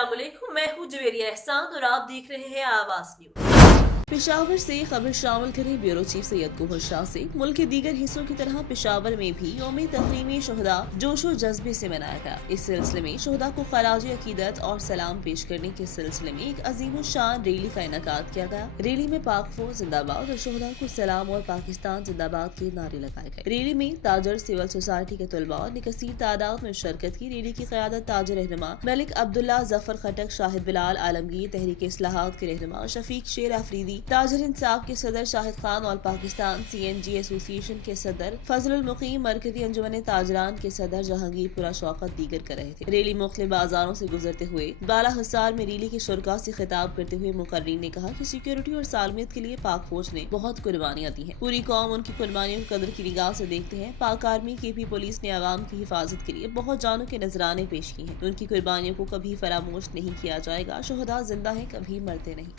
अस्सलाम वालेकुम, मैं हूँ जवेरिया एहसान और आप देख रहे हैं आवाज न्यूज। पेशावर से खबर शामिल करें ब्यूरो चीफ सैयद कुहर शाह से। मुल्क के दीगर हिस्सों की तरह पेशावर में भी यौम तकरीमी शहदा जोशो जज्बे से मनाया गया। इस सिलसिले में शहदा को खराज अकीदत और सलाम पेश करने के सिलसिले में एक अजीम शान रैली का इनेकाद किया गया। रैली में पाक फौज जिंदाबाद और शहदा को सलाम और पाकिस्तान जिंदाबाद के नारे लगाए गए। रैली में ताजर, सिविल सोसाइटी के तलबा ने कसीर तादाद में शिरकत की। रैली की क़यादत ताजर रहनुमा मलिक अब्दुल्ला जफर खटक, शाहिद बिलाल आलमगीर, तहरीक इस्लाहात के रहनुमा शफीक शेर अफरीदी, ताजर इंसाफ के सदर शाहिद खान और पाकिस्तान CNG एसोसिएशन के सदर फजलुल मुकीम, मरकजी अंजुमन ताजरान के सदर जहांगीरपुरा शौकत दीगर कर रहे थे। रैली मुख्तलिफ बाजारों से गुजरते हुए बाला हिसार में रैली के शुरका से खिताब करते हुए मुकर्रीन ने कहा कि सिक्योरिटी और सालमियत के लिए पाक फौज ने बहुत कुर्बानियां दी हैं। पूरी कौम उनकी कुर्बानियों की कदर की निगाह से देखते हैं। पाक आर्मी, KP पुलिस ने आवाम की हिफाजत के लिए बहुत जानों के नजराने पेश किए हैं। उनकी कुर्बानियों को कभी फरामोश नहीं किया जाएगा। शोहदा जिंदा है, कभी मरते नहीं।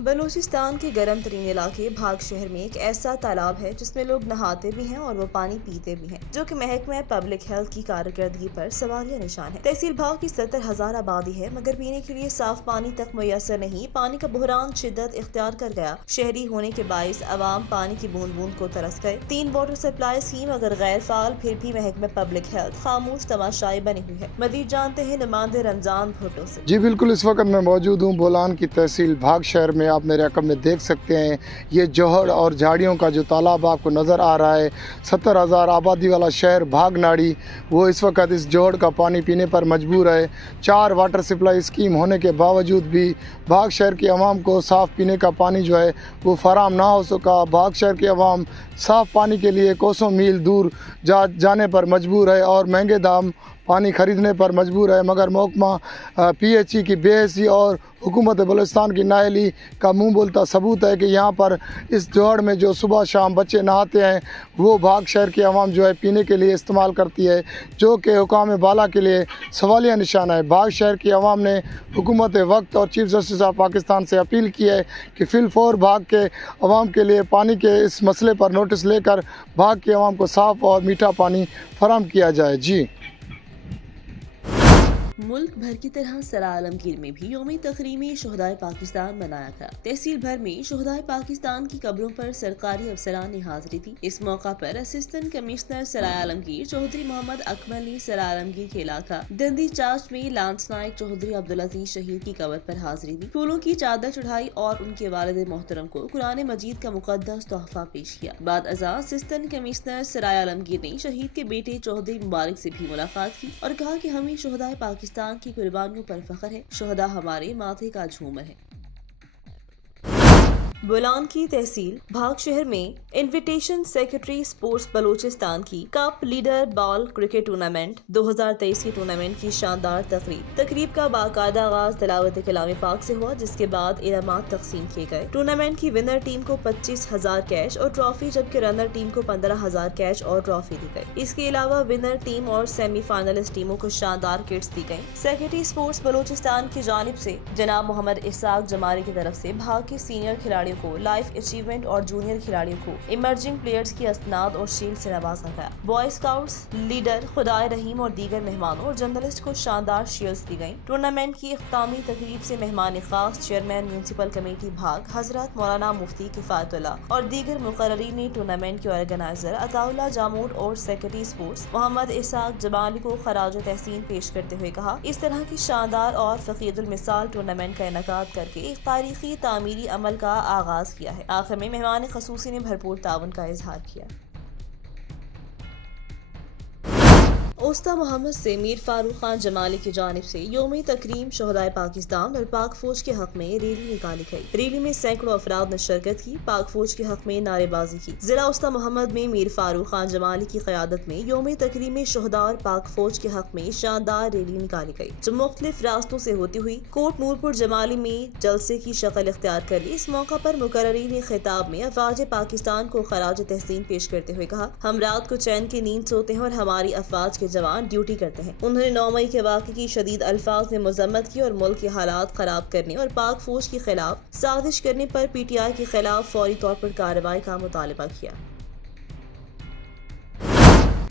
बलूचिस्तान के गर्म तरीन इलाके भाग शहर में एक ऐसा तालाब है जिसमें लोग नहाते भी हैं और वो पानी पीते भी हैं, जो कि महकमा पब्लिक हेल्थ की कारकर्दगी पर सवालिया निशान है। तहसील भाग की 70,000 आबादी है, मगर पीने के लिए साफ पानी तक मुयसर नहीं। पानी का बहरान शिद्दत इख्तियार कर गया। शहरी होने के बाइस अवाम पानी की बूंद बूंद को तरस गए। 3 वाटर सप्लाई स्कीम अगर गैर फाल, फिर भी महकमा पब्लिक हेल्थ खामोश तमाशाई बनी हुई है। मजीद जानते हैं नुमाइंदे रमजान भुट्टो से। जी बिल्कुल, इस वक्त मैं मौजूद हूँ बोलान की तहसील भाग शहर में। आप मेरे रकम में देख सकते हैं ये जोहड़ और झाड़ियों का जो तालाब आपको नज़र आ रहा है। 70,000 आबादी वाला शहर भागनाड़ी, वो इस वक्त इस जोहड़ का पानी पीने पर मजबूर है। 4 वाटर सप्लाई स्कीम होने के बावजूद भी भाग शहर की आवाम को साफ़ पीने का पानी जो है वो फराम ना हो सका। भाग शहर की आवाम साफ़ पानी के लिए कोसों मील दूर जाने पर मजबूर है और महंगे दाम पानी ख़रीदने पर मजबूर है। मगर महकमा PHE की बेहसी और हुकूमत बलूचिस्तान की नाअहली का मुँह बोलता सबूत है कि यहाँ पर इस जोहड़ में जो सुबह शाम बच्चे नहाते हैं वो भाग शहर की आवाम जो है पीने के लिए इस्तेमाल करती है, जो कि हुकाम बाला के लिए सवालिया निशान है। भाग शहर की आवाम ने हुकूमत वक्त और चीफ जस्टिस ऑफ पाकिस्तान से अपील की है कि फिलफौर भाग के आवाम के लिए पानी के इस मसले पर नोटिस लेकर भाग की आवाम को साफ़ और मीठा पानी फराहम किया जाए। जी। मुल्क भर की तरह सरा आलमगीर में भी यौम तकरीमी शहदाए पाकिस्तान मनाया गया। तहसील भर में शहदाए पाकिस्तान की कब्रों पर सरकारी अफसरान ने हाजिरी दी। इस मौका पर असिस्टेंट कमिश्नर सरा आलमगीर चौधरी मोहम्मद अकमल ने सरा आलमगीर के इलाका दंदी चाच में लांस नायक चौधरी अब्दुल अजीज शहीद की कब्र पर हाजिरी दी। फूलों की चादर चढ़ाई और उनके वालिद मोहतरम को कुरान मजीद का मुकद्दस तोहफा पेश किया। बाद अज़ा असिस्टेंट कमिश्नर सरा आलमगीर ने शहीद के बेटे चौधरी मुबारक से भी मुलाकात की और कहा कि हमें शहदाए पाकिस्तान की कुर्बानियों पर फख्र है। शहदा हमारे माथे का झूमर है। बोलान की तहसील भाग शहर में इनविटेशन सेक्रेटरी स्पोर्ट्स बलूचिस्तान की cup leader ball cricket tournament 2023 की टूर्नामेंट की शानदार तकरीब का बाकायदा आगाज तिलावत कलाम पाक से हुआ, जिसके बाद इनामात तकसीम किए गए। टूर्नामेंट की विनर टीम को 25,000 कैश और ट्रॉफी, जबकि रनर टीम को 15,000 कैश और ट्रॉफी दी गई। इसके अलावा विनर टीम और सेमीफाइनलिस्ट टीमों को शानदार किट्स दी गई। सेक्रेटरी स्पोर्ट्स बलूचिस्तान की जानिब से जनाब मोहम्मद इसाक जमारी की तरफ से भाग के सीनियर खिलाड़ियों को लाइफ अचीवमेंट और जूनियर खिलाड़ियों को इमर्जिंग प्लेयर्स की असनाद और शील्ड से नवाजा गया। बॉय स्काउट्स, लीडर, खुदाए रहीम और दीगर मेहमानों और जर्नलिस्ट को शानदार शील्ड्स दी गई। टूर्नामेंट की इख्तामी तकरीब से मेहमान खास चेयरमैन म्यूनसिपल कमेटी भाग हजरत मौलाना मुफ्ती किफायतुल्लाह और दीगर मुकर्ररीन ने टूर्नामेंट के ऑर्गेनाइजर अताउल्लाह जामूद और सेक्रेटरी स्पोर्ट्स मोहम्मद इसाक जमाली को खराज तहसीन पेश करते हुए कहा, इस तरह की शानदार और फकीदुल मिसाल टूर्नामेंट का इनेकाद करके एक तारीखी तामीरी अमल का आगाज किया है। आखिर में मेहमान खसूसी ने भरपूर ताउन का इजहार किया। उस्ता मोहम्मद से मीर फारूक खान जमाली की जानिब से यौम तकरीम शहदाए पाकिस्तान और पाक फौज के हक में रैली निकाली गई। रैली में सैकड़ों अफराद ने शिरकत की। पाक फौज के हक में नारेबाजी की। जिला उस्ता मोहम्मद में मीर फारूक खान जमाली की क़यादत में यौम तकरीम शहदा और पाक फौज के हक में शानदार रैली निकाली गई, जो मुख्तलिफ रास्तों से होती हुई कोट नूरपुर जमाली में जलसे की शक्ल इख्तियार कर ली। इस मौका पर मुकर्ररीन खिताब में अफवाज पाकिस्तान को खराज तहसीन पेश करते हुए कहा, हम रात को चैन की नींद सोते हैं और हमारी अफवाज के जवान ड्यूटी करते हैं। उन्होंने 9 मई के वाक़े की शदीद अल्फाज में मजम्मत की और मुल्क के हालात खराब करने और पाक फौज के खिलाफ साजिश करने पर PTI के खिलाफ फौरी तौर पर कार्रवाई का मुतालबा किया।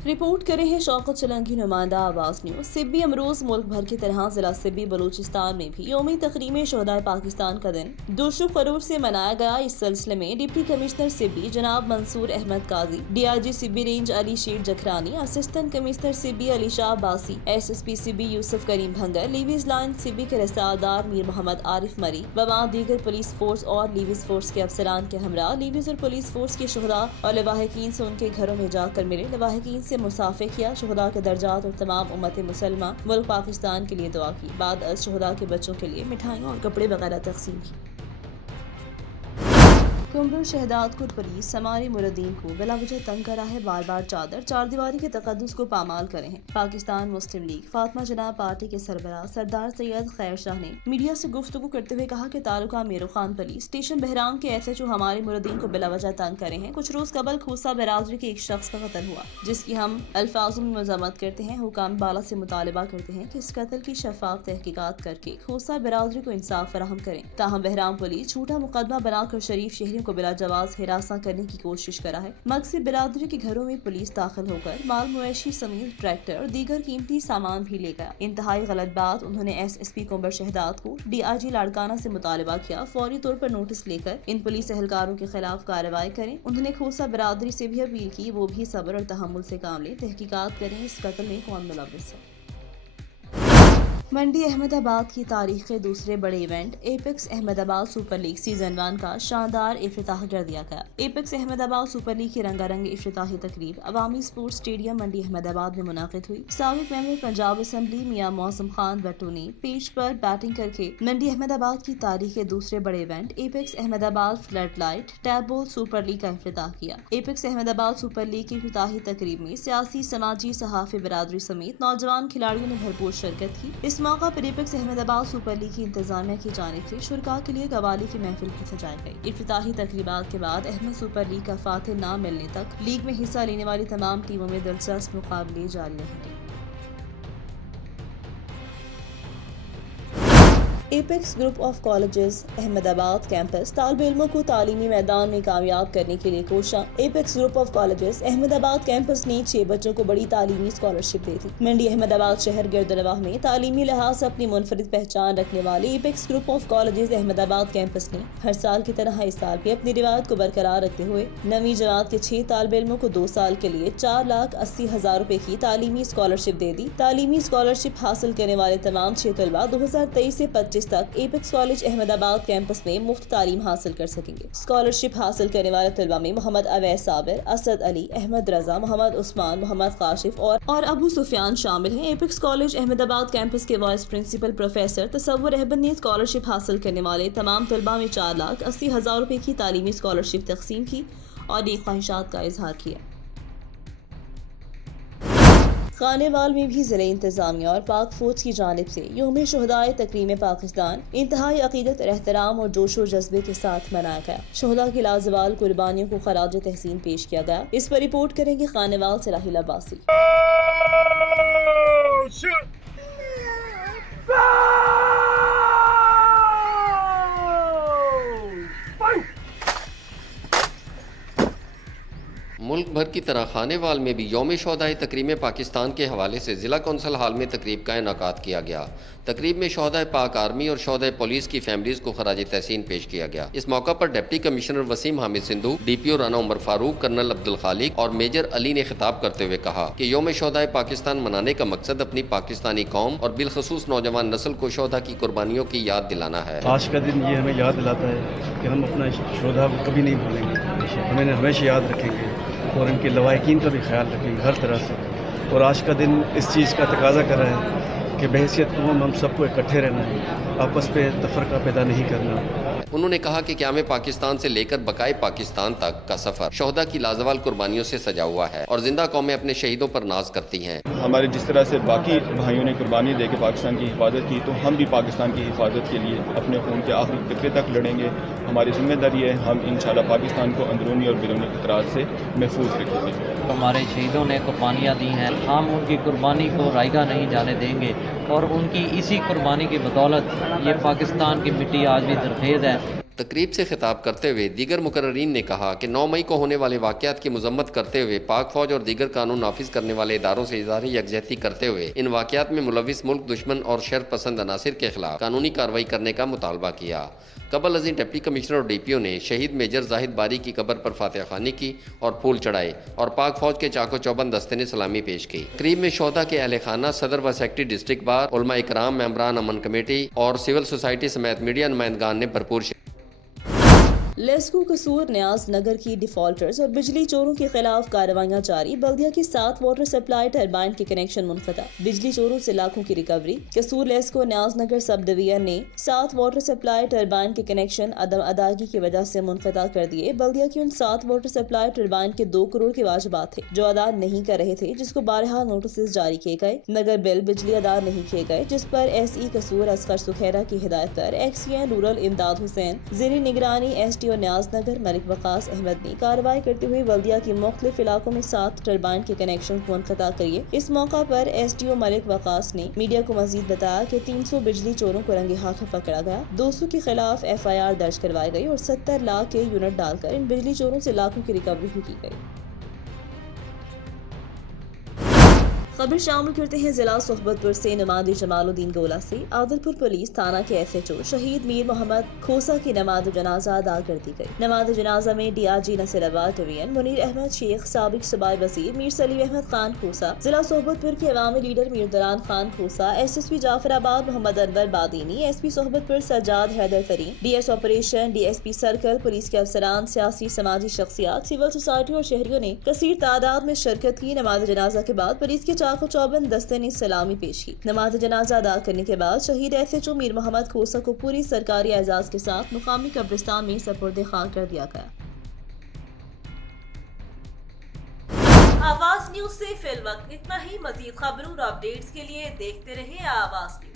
रिपोर्ट करे हैं शौकत चलंगी, नुमाइंदा आवाज न्यूज। सिब्बी अमरोज मुल्क भर की तरह जिला सिब्बी बलूचिस्तान में भी यौमी तकरीम शहदाए पाकिस्तान का दिन जोशो खरूश से मनाया गया। इस सिलसिले में डिप्टी कमिश्नर सिब्बी जनाब मंसूर अहमद काजी, DIG सिब्बी रेंज अली शेर जखरानी, असिस्टेंट कमिश्नर सिब्बी अली शाह बासी, SSP सिब्बी यूसुफ करीम भंगर, लीवीज लाइन सिब्बी के रसादार मीर मोहम्मद आरिफ मरी, बमा दीगर पुलिस फोर्स और लीवीज फोर्स के अफसरान के हमरा लीवीज और पुलिस फोर्स के शुहदा और लवाहिकीन से उनके घरों में जाकर मिले, लवाहिकीन से मुसाफे किया, शुहदा के दर्जात और तमाम उम्मत मुसलमा मुल्क पाकिस्तान के लिए दुआ की। बाद शुहदा के बच्चों के लिए मिठाइयाँ और कपड़े वगैरह तकसीम की। कुम्बल शहदादपुर पुलिस समारी मुरद्दीन को बिला वजह तंग करा है। बार बार चार दीवारी के तकद्दुस को पामाल करे हैं। पाकिस्तान मुस्लिम लीग फातिमा जनाब पार्टी के सरबराह सरदार सैयद खैर शाह ने मीडिया से गुफ्तगू करते हुए कहा कि तालुका मीरू खान पुलिस स्टेशन बहराम के SHO हमारे मुरद्दीन को बिला वजह तंग करे हैं। कुछ रोज कबल खोसा बरादरी के एक शख्स का कत्ल हुआ, जिसकी हम अल्फाजों में मजम्मत करते हैं। हुकाम बाला से मुतालबा करते हैं कि इस कत्ल की शफाफ तहकीकात करके खोसा बरादरी को इंसाफ फराहम करें। ताहम बहराम पुलिस झूठा मुकदमा बनाकर शरीफ शहरियों को बिला जवाज हिरासा करने की कोशिश करा है। मकसद बिरादरी के घरों में पुलिस दाखिल होकर माल मवेशी समेत ट्रैक्टर और दीगर कीमती सामान भी ले गया। इंतहाई गलत बात। उन्होंने SSP कुम्बर शहदाद को DIG लाड़काना से मुतालबा किया फौरी तौर पर नोटिस लेकर इन पुलिस एहलकारों के खिलाफ कार्रवाई करें। उन्होंने खोसा बिरादरी से भी अपील की वो भी सब्र और तहम्मुल से काम ले, तहकीकात करें इस कत्ल में कौन मुलव्विस है। मंडी अहमदाबाद की तारीख के दूसरे बड़े event apex Ahmedabad super league season 1 का शानदार इफ्तिताह कर दिया गया। एपेक्स अहमदाबाद सुपर लीग की रंगारंग इफ्तिताही तकरीब अवामी स्पोर्ट्स स्टेडियम मंडी अहमदाबाद में मुनाकिद हुई। साबिक मेंबर पंजाब असेंबली मियां मौसम खान भट्टू ने पेज पर बैटिंग करके मंडी अहमदाबाद की तारीख के दूसरे बड़े event apex Ahmedabad flood light tab ball super league का इफ्तिताह किया। एपेक्स अहमदाबाद सुपर लीग की इफ्तिताही तकरीब में सियासी, समाजी, सहाफी बिरादरी समेत नौजवान खिलाड़ियों ने भरपूर शिरकत की। इस मौका पर एपेक्स अहमदाबाद सुपर लीग की इंतजामिया की जानिब से शुरका के लिए कवाली की महफिल भी सजाई गई। इफ्तिताही तकरीबात के बाद अहमद सुपर लीग का फातिह न मिलने तक लीग में हिस्सा लेने वाली तमाम टीमों में दिलचस्प मुकाबले जारी रहेंगे। Apex group of colleges Ahmedabad campus तालिबे इल्मों को तालीमी मैदान में कामयाब करने के लिए कोशा। Apex group of colleges Ahmedabad campus ने 6 बच्चों को बड़ी तालीमी स्कॉलरशिप दी थी। मंडी अहमदाबाद शहर गिरदनवाह में तालीमी लिहाज से अपनी मुनफरिद पहचान रखने वाले apex group of colleges Ahmedabad campus ने हर साल की तरह इस साल भी अपनी रिवायत को बरकरार रखते हुए 9वीं जमात के 6 तालिबे इल्मों को 2 साल के लिए 4,80,000 रुपए की तालीमी स्कॉलरशिप दे दी। तालीमी स्कॉलरशिप हासिल करने वाले तमाम 6 तलबा 2023 से 25 तक एपेक्स कॉलेज अहमदाबाद कैंपस में मुफ्त तालीम हासिल कर सकेंगे। स्कॉलरशिप हासिल करने वाले तलबा में मोहम्मद अवैस साबिर, असद अली, अहमद रजा, मोहम्मद उस्मान, मोहम्मद काशिफ और अबू सुफियान शामिल हैं। एपेक्स कॉलेज अहमदाबाद कैंपस के वाइस प्रिंसिपल प्रोफेसर तसव्वुर अहमद ने स्कॉलरशिप हासिल करने वाले तमाम तलबा में 4,80,000 रुपए की तालीमी स्कॉलरशिप तकसीम की और ये ख्वाहिशात का इजहार किया। खानेवाल में भी ज़िले इंतजामिया और पाक फौज की जानिब से यौम शुहदाए तकरीम पाकिस्तान इंतहाई अकीदत, एहतराम और जोशो जज्बे के साथ मनाया गया। शुहदा की लाजवाल कुर्बानियों को खराज तहसीन पेश किया गया। इस पर रिपोर्ट करेंगे खानेवाल से राहिल अब्बासी। मुल्क भर की तरह खानेवाल में भी यौम शुहदाए तकरीम पाकिस्तान के हवाले से ज़िला कौंसल हाल में तकरीब का इनेकाद किया गया। तकरीब में शुहदाए पाक आर्मी और शुहदाए पुलिस की फैमिलीज को खराज तहसीन पेश किया गया। इस मौका पर deputy commissioner Waseem Hamid Sindhu, DPO Rana Umar Farooq, colonel Abdul Khaliq और मेजर अली ने खिताब करते हुए कहा कि यौम शुहदाए पाकिस्तान मनाने का मकसद अपनी पाकिस्तानी कौम और बिलखसूस नौजवान नस्ल को शुहदा की कुर्बानियों की याद दिलाना है। आज का दिन ये हमें याद दिलाता है कि हम अपना शुहदा को कभी नहीं भूलेंगे, हमें हमेशा याद रखेंगे और इनके लवाहिकीन का भी ख्याल रखेंगे हर तरह से। और आज का दिन इस चीज़ का तकाजा कर रहा है कि बहैसियत कौम हम सबको इकट्ठे रहना है, आपस में तफरका पैदा नहीं करना। उन्होंने कहा कि क़याम पाकिस्तान से लेकर बकाए पाकिस्तान तक का सफ़र शुहदा की लाजवाल कुर्बानियों से सजा हुआ है और जिंदा कौमें अपने शहीदों पर नाज करती हैं। हमारे जिस तरह से बाकी भाइयों ने कुर्बानी देकर पाकिस्तान की हिफाजत की, तो हम भी पाकिस्तान की हिफाजत के लिए अपने खून के आखिरी कतरे तक लड़ेंगे। हमारी जिम्मेदारी है हम इंशाल्लाह पाकिस्तान को अंदरूनी और बैरूनी खतरात से महफूज रखेंगे। हमारे शहीदों ने कुर्बानियाँ दी हैं, हम उनकी कुर्बानी को रायगा नहीं जाने देंगे और उनकी इसी कुर्बानी की बदौलत ये पाकिस्तान की मिट्टी आज भी जरखेज़ है। तकरीब से खिताब करते हुए दीगर मुकर्ररीन ने कहा कि 9 मई को होने वाले वाक़यात की मजम्मत करते हुए पाक फौज और दीगर कानून नाफिज करने वाले इदारों से इज़हार यकजहती करते हुए इन वाक़यात में मुलविस मुल्क दुश्मन और शर पसंद अनासिर के खिलाफ कानूनी कार्रवाई करने का मुतालबा किया। कबल अज़ीं डिप्टी कमिश्नर और DPO ने शहीद मेजर जाहिद बारी की कब्र पर फातिहा खानी की और फूल चढ़ाए और पाक फौज के चाको चौबंद दस्ते ने सलामी पेश की। तकरीब में शोहदा के अहले खाना, सदर व सेक्रेटरी डिस्ट्रिक्ट बार, उलमा इकराम, मेंबरान अमन कमेटी और सिविल सोसाइटी समेत मीडिया नुमाइंदगान ने भरपूर लेस्को कसूर न्याज नगर की डिफॉल्टर्स और बिजली चोरों के खिलाफ कार्रवाइयां जारी। बल्दिया की 7 वाटर सप्लाई टरबाइन के कनेक्शन मुनक़ता, बिजली चोरों से लाखों की रिकवरी। कसूर लेस्को न्याज नगर सब डिवीजन ने 7 वाटर सप्लाई टरबाइन के कनेक्शन अदम अदायगी की वजह से मुनक़ता कर दिए। बल्दिया की उन 7 वाटर सप्लाई टरबाइन के 2 करोड़ के वाजिबात थे जो अदा नहीं कर रहे थे, जिसको बारहा नोटिस जारी किए गए। नगर बिल बिजली अदा नहीं किए गए, जिस पर SE कसूर असगर सुखैरा की हिदायत पर XCN रूरल इमदाद हुसैन ज़ेरी निगरानी SDO न्याज नगर मलिक वकास अहमद ने कार्रवाई करते हुए बल्दिया के मुख्तलिफ इलाकों में 7 टरबाइन के कनेक्शन को मुनक़ता किए। इस मौका पर SDO मलिक वकास ने मीडिया को मजीद बताया कि 300 बिजली चोरों को रंगे हाथ पकड़ा गया, 200 के खिलाफ FIR दर्ज करवाई गई और 70 लाख के यूनिट डालकर इन बिजली चोरों से लाखों की रिकवरी भी की गई। खबर शामिल करते हैं जिला सोहबतपुर से। नमाज़ जमालुद्दीन गोला से आदलपुर पुलिस थाना के FHO शहीद मीर मोहम्मद खोसा की नमाज जनाजा अदा कर दी गई। नमाज जनाजा में DRG नसीराबाद डिवीजन मुनीर अहमद शेख, साबिक सूबाई वजीर मीर सलीम अहमद खान खोसा, जिला सोहबतपुर के अवामी लीडर मीर दुरान खान खोसा, SSP जाफराबाद मोहम्मद अनवर बादीनी, SP सोहबतपुर सज्जाद हैदर करीम, DS operation, DSP circle, police के अफसरान, सियासी समाजी शख्सियात, सिविल सोसाइटी और शहरियों ने कसीर तादाद में शिरकत की। नमाज जनाजा के बाद पुलिस के चाको चौबंद दस्ते ने सलामी पेश की। नमाज जनाजा अदा करने के बाद शहीद FHO मीर मोहम्मद खोसा को पूरी सरकारी एजाज के साथ मुकामी कब्रिस्तान में सपुर्द खाक कर दिया गया। आवाज न्यूज से फिलवक्त इतना ही। मजीद खबरों और अपडेट्स के लिए देखते रहिए आवाज न्यूज।